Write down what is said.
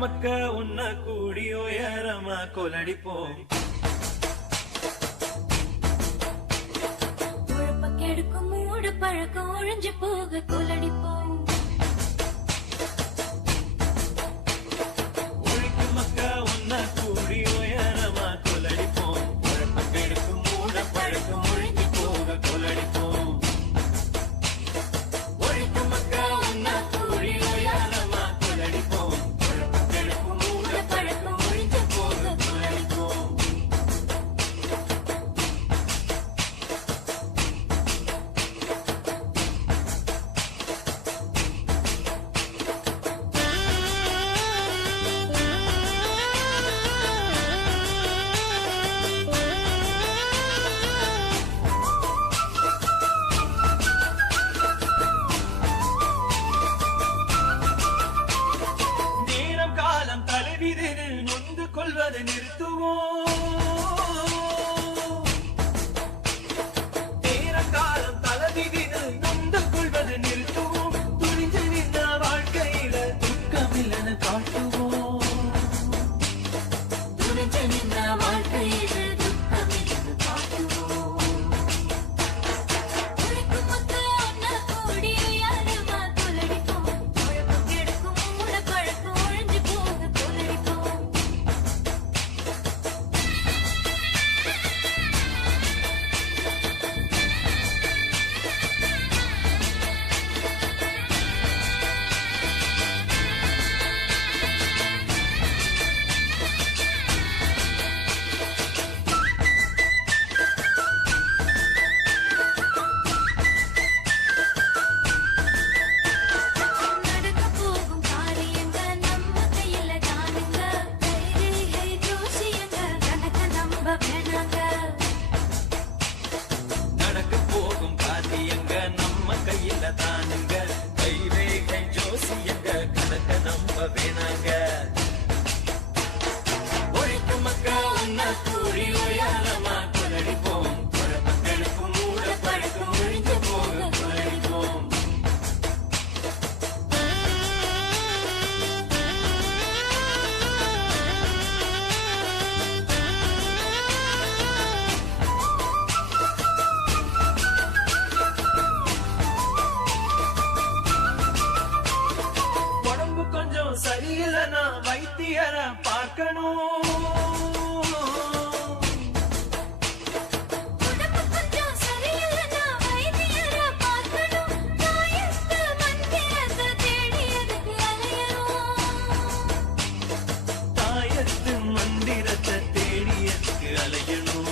Mecca ഉന്ന കൂടി ഉയരമാ കൊലടിപ്പോ പഴക്കം ഒഴിഞ്ഞു പോക കൊലടിപ്പോ கொள்வதை நிறுத்துவோம். நேரங்காலம் தலைவிதினு நொந்து கொள்வதை நிறுத்துவோம். துணிஞ்சு நின்ற வாழ்க்கையில துக்கம் இல்லைன்னு காட்டுவோம். துணிஞ்சு நின்ற கவியர பார்க்கணும். மந்திரத்தை தேடியதுக்கு அலையணும்.